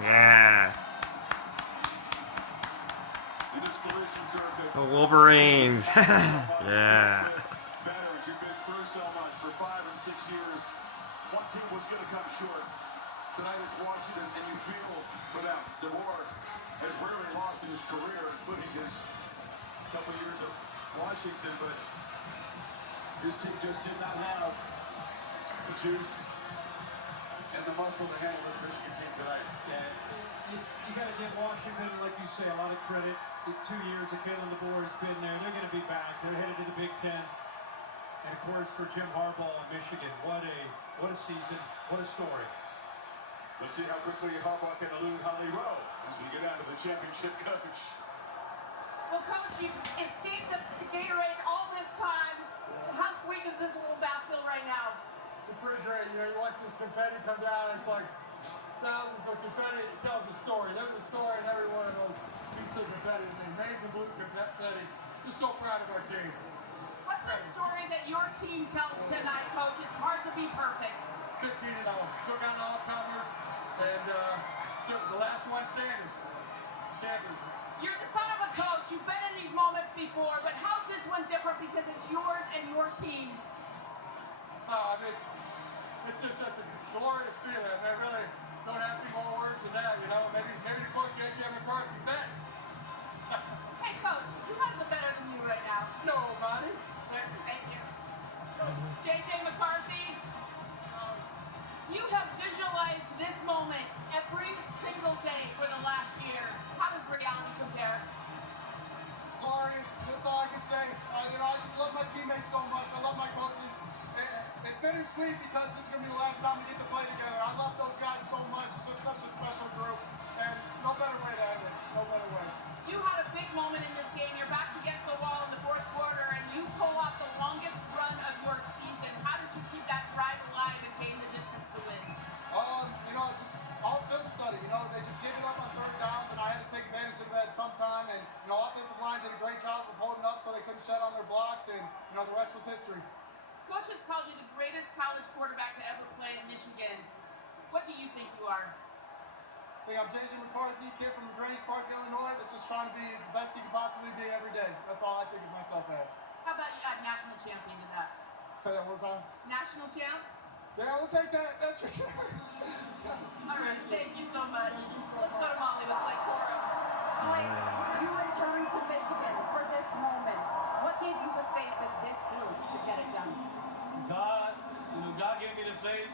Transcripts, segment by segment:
Yeah. The Wolverines. Yeah. Veterans, you've been through so much for 5 and 6 years. One team was going to come short. Tonight it's Washington, and you feel for them. DeBoer has rarely lost in his career, including his couple years of Washington, but his team just did not have the juice and the muscle to handle this Michigan team tonight. Yeah, you got to give Washington, like you say, a lot of credit. The 2 years that Kalen DeBoer has been there, they're going to be back. They're headed to the Big Ten. And of course, for Jim Harbaugh and Michigan, what a season, what a story. Let's see how quickly Harbaugh can elude Holly Rowe as we get out of the championship coach. Well, Coach, you escaped the Gatorade all this time. How sweet does this little bath feel right now? It's pretty great. You know, you watch this confetti come down, it's like thousands of confetti. It tells a story. There's a story in every one of those pieces of confetti. The amazing blue confetti. Just so proud of our team. What's the story that your team tells tonight, Coach? It's hard to be perfect. 15-0. Took out all comers, and the last one standing. Champions. You're the son of a coach. You've been in these moments before, but how's this one different because it's yours and your team's? It's just such a glorious feeling. I really don't have any more words than that, you know. Maybe the coach J.J. McCarthy bet. Hey, Coach, who has it better than you right now? Nobody. Thank you. J.J. McCarthy, you have visualized this moment every single day for the last year. How does reality compare? It's glorious. That's all I can say. I just love my teammates so much. I love my coaches. It's bittersweet because this is going to be the last time we get to play together. I love those guys so much. It's just such a special group. And no better way to end it. No better way. You had a big moment in this game. Your back's against the wall in the fourth quarter, and you pull off the longest run of your season. How did you keep that drive alive and gain the distance to win? Just all film study. They just gave it up on third downs, and I had to take advantage of that sometime. And, offensive line did a great job of holding up so they couldn't shed on their blocks, and, the rest was history. Coach has called you the greatest college quarterback to ever play at Michigan. What do you think you are? I think I'm J.J. McCarthy, kid from Grange Park, Illinois, that's just trying to be the best he can possibly be every day. That's all I think of myself as. How about you add national champion to that? Say that one time. National champ? Yeah, we'll take that. That's for sure. All right, thank you so much. Thank you so Let's go to Motley with Blake Corum. Blake, you returned to Michigan for this moment. What gave you the faith that this group could get it done? God gave me the faith.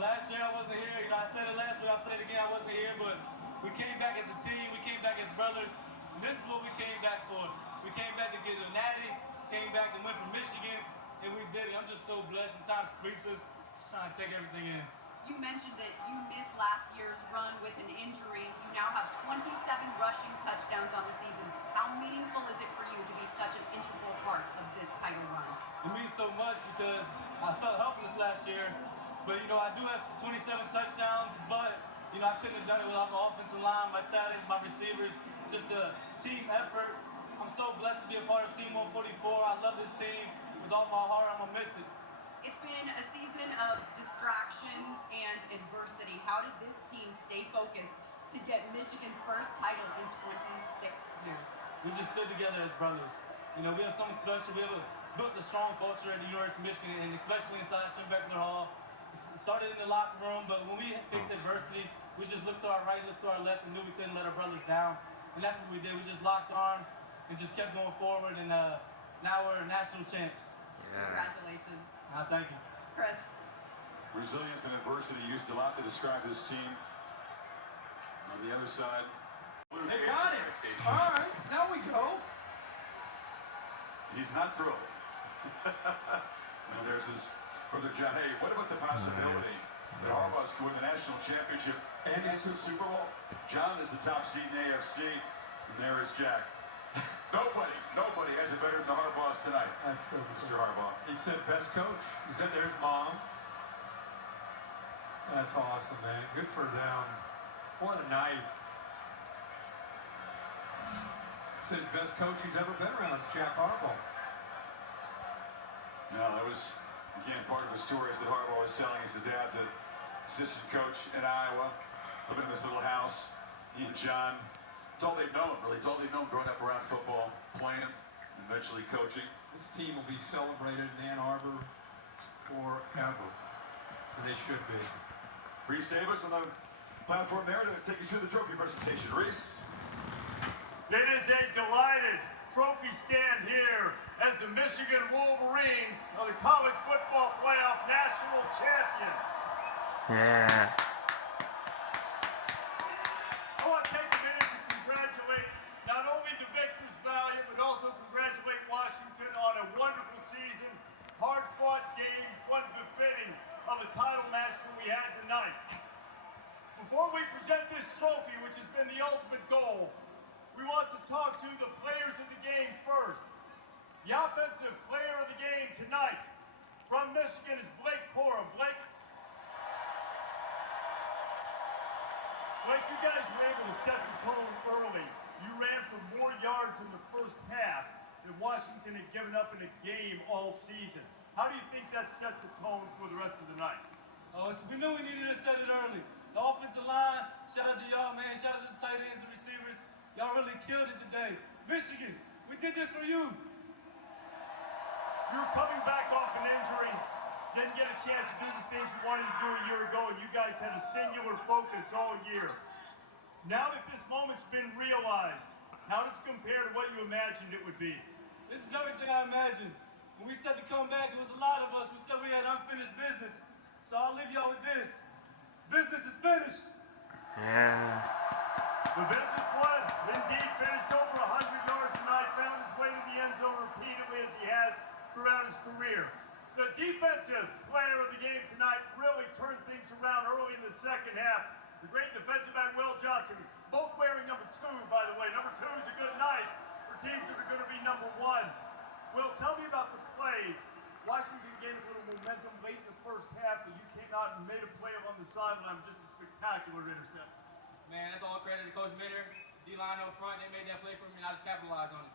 Last year I wasn't here. I said it last week, I'll say it again, I wasn't here, but we came back as a team, we came back as brothers, and this is what we came back for. We came back to get a natty, came back to win from Michigan, and we did it. I'm just so blessed, I'm kind of speechless, just trying to take everything in. You mentioned that you missed last year's run with an injury. You now have 27 rushing touchdowns on the season. How meaningful is it for you to be such an integral part of this title run? It means so much because I felt helpless last year, but I do have 27 touchdowns, but I couldn't have done it without the offensive line, my tight ends, my receivers, just a team effort. I'm so blessed to be a part of Team 144. I love this team with all my heart. I'm gonna miss it. It's been a season of distractions and adversity. How did this team stay focused to get Michigan's first title in 26 years? We just stood together as brothers. We have something special. We have built a strong culture at the University of Michigan, and especially inside Schembechler Hall. It started in the locker room, but when we faced adversity, we just looked to our right, looked to our left, and knew we couldn't let our brothers down. And that's what we did. We just locked arms and just kept going forward, and now we're national champs. Yeah. Congratulations. Thank you. Chris. Resilience and adversity used a lot to describe this team. On the other side. They got it. All right, now we go. He's not thrilled. Now there's his brother John. Hey, what about the possibility that Harbaugh's could win the national championship and the Super Bowl? John is the top seed in the AFC, and there is Jack. Nobody has it better than the Harbaughs tonight. That's so Mr. Harbaugh. He said best coach. He said there's mom. That's awesome, man. Good for them. What a night. Says best coach he's ever been around, Jack Harbaugh. No, that was, again, part of the stories that Harbaugh was telling us. His dad's an assistant coach in Iowa, living in this little house. He and John, it's all they've known, really. It's all they've known growing up around football, playing, eventually coaching. This team will be celebrated in Ann Arbor forever. And they should be. Reese Davis on the platform there to take us through the trophy presentation. Reese. It is a delighted trophy stand here as the Michigan Wolverines are the college football playoff national champions. Yeah. I want to take a minute to congratulate not only the victors valiant, but also congratulate Washington on a wonderful season, hard-fought game, one befitting of the title match that we had tonight. Before we present this trophy, which has been the ultimate goal, we want to talk to the players of the game first. The offensive player of the game tonight from Michigan is Blake Corum. Blake, you guys were able to set the tone early. You ran for more yards in the first half than Washington had given up in a game all season. How do you think that set the tone for the rest of the night? Oh, we knew we needed to set it early. The offensive line, shout out to y'all, man. Shout out to the tight ends and receivers. Y'all really killed it today. Michigan, we did this for you. You were coming back off an injury, didn't get a chance to do the things you wanted to do a year ago, and you guys had a singular focus all year. Now that this moment's been realized, how does it compare to what you imagined it would be? This is everything I imagined. When we said to come back, it was a lot of us. We said we had unfinished business. So I'll leave y'all with this. Business is finished. Yeah. The business was indeed finished. Over 100 yards tonight, found his way to the end zone repeatedly as he has throughout his career. The defensive player of the game tonight really turned things around early in the second half. The great defensive back Will Johnson, both wearing number 2, by the way. Number 2 is a good night for teams that are going to be number 1. Will, tell me about the play. Washington gained a little momentum late in the first half, but you came out and made a play on the sideline, just a spectacular interception. Man, that's all credit to Coach Mitter. D-line up front, they made that play for me, and I just capitalized on it.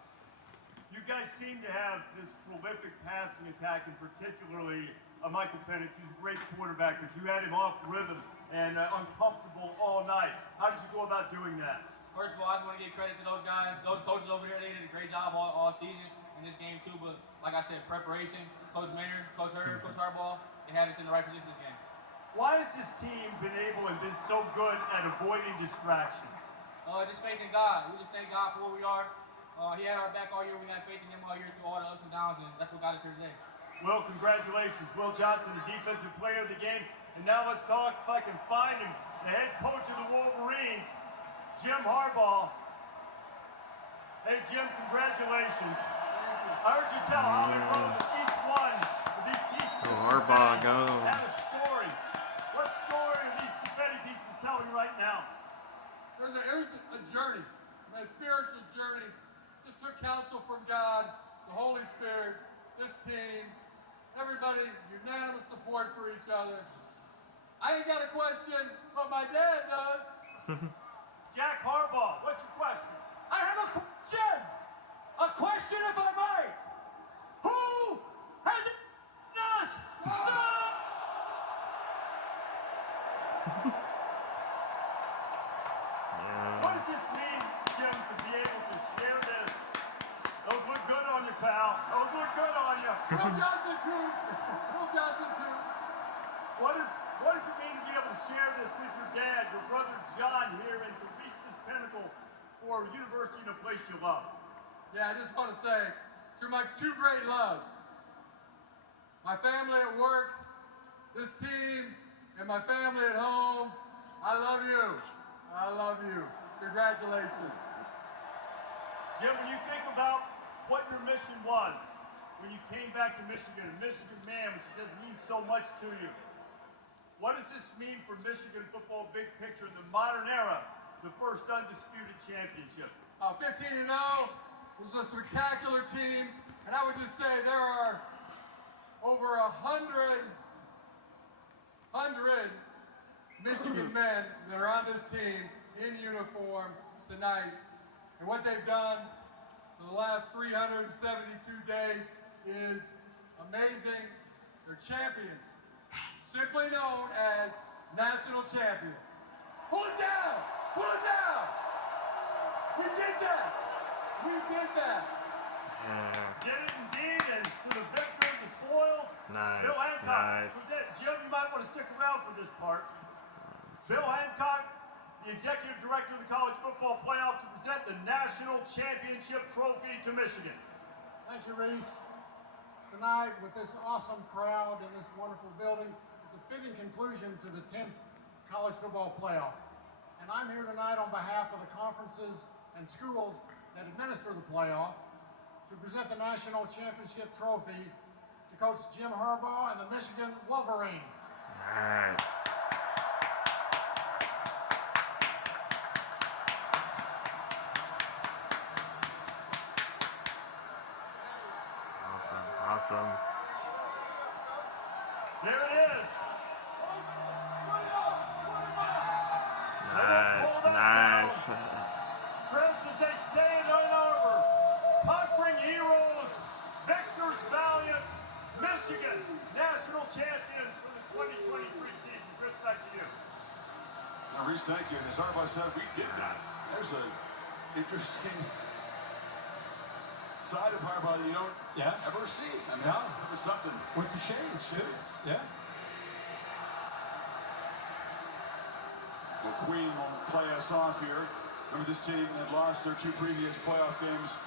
You guys seem to have this prolific passing attack, and particularly Michael Penix, who's a great quarterback, but you had him off rhythm and uncomfortable all night. How did you go about doing that? First of all, I just want to give credit to those guys. Those coaches over there, they did a great job all season in this game too, but like I said, preparation, Coach Mitter, Coach Herb, Coach Harbaugh, they had us in the right position this game. Why has this team been able and been so good at avoiding distractions? Just faith in God. We just thank God for where we are. He had our back all year. We had faith in him all year through all the ups and downs, and that's what got us here today. Well, congratulations. Will Johnson, the defensive player of the game. And now let's talk, if I can find him, the head coach of the Wolverines, Jim Harbaugh. Hey, Jim, congratulations. I heard you tell how they wrote each one of these pieces Harbaugh, go. had a story. What story are these confetti pieces telling right now? There's a journey, a spiritual journey. Just took counsel from God, the Holy Spirit, this team, everybody, unanimous support for each other. I ain't got a question, but my dad does. Jack Harbaugh, what's your question? I have a question! A question, if I might! Who has us? What does this mean, Jim, to be able to share this? Those look good on you, pal. Those look good on you. Will Johnson too. Will Johnson too. What does it mean to be able to share this with your dad, your brother John here, and to reach this pinnacle for a university and a place you love? Yeah, I just want to say, to my two great loves, my family at work, this team, and my family at home, I love you. I love you. Congratulations. Jim, when you think about what your mission was when you came back to Michigan, a Michigan man, which says means so much to you, what does this mean for Michigan football big picture in the modern era, the first undisputed championship? 15-0. This is a spectacular team, and I would just say there are over 100 Michigan men that are on this team in uniform tonight, and what they've done for the last 372 days is amazing. They're champions, simply known as national champions. Pull it down! Pull it down! We did that! We did that! Yeah. Did it indeed, and to the victor of the spoils, Nice, Bill Hancock. nice. Jim, you might want to stick around for this part. Bill Hancock, the executive director of the college football playoff, to present the national championship trophy to Michigan. Thank you, Reese. Tonight, with this awesome crowd in this wonderful building, is a fitting conclusion to the 10th college football playoff. And I'm here tonight on behalf of the conferences and schools that administer the playoff to present the national championship trophy to Coach Jim Harbaugh and the Michigan Wolverines. Nice. Awesome. There it is. Nice. Chris, as they say in Ann Arbor, conquering heroes, victors valiant, Michigan national champions for the 2023 season. Chris, back to you. Now, Reese, thank you. And as Harbaugh said, we did that. There's an interesting side of Harbaugh that you don't ever see. I mean, it was something. With the shades. Yeah. Well, Queen will play us off here. Remember, this team had lost their 2 previous playoff games.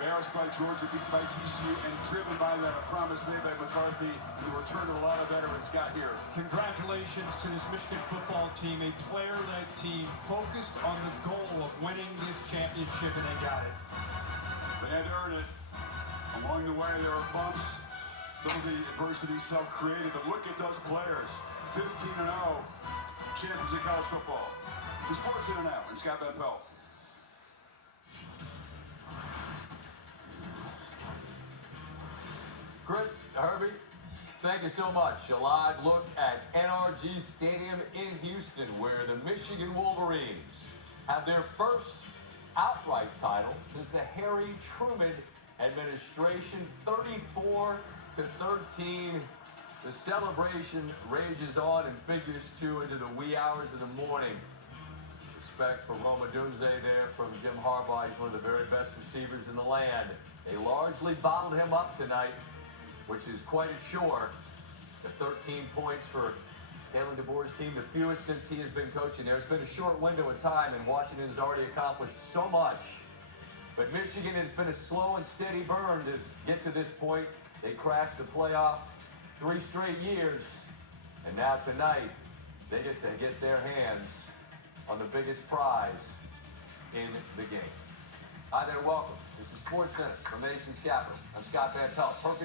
Embarrassed by Georgia, beaten by TCU, and driven by that promise made by McCarthy. And the return of a lot of veterans got here. Congratulations to this Michigan football team, a player-led team focused on the goal of winning this championship, and they got it. They had to earn it. Along the way, there were bumps. Some of the adversity self-created, but look at those players. 15-0, champions of college football. The Sports Center now, and Scott Van Pelt. Chris, Herbie, thank you so much. A live look at NRG Stadium in Houston, where the Michigan Wolverines have their first outright title since the Harry Truman administration, 34-13. The celebration rages on and figures 2 into the wee hours of the morning. Respect for Roma Dunze there from Jim Harbaugh. He's one of the very best receivers in the land. They largely bottled him up tonight, which is quite a chore. The 13 points for Kalen DeBoer's team, the fewest since he has been coaching there. It's been a short window of time, and Washington has already accomplished so much. But Michigan, has been a slow and steady burn to get to this point. They crashed the playoff 3 straight years, and now tonight, they get to get their hands on the biggest prize in the game. Hi there, welcome. This is Sports Center from Nation's Capital. I'm Scott Van Pelt. Perfect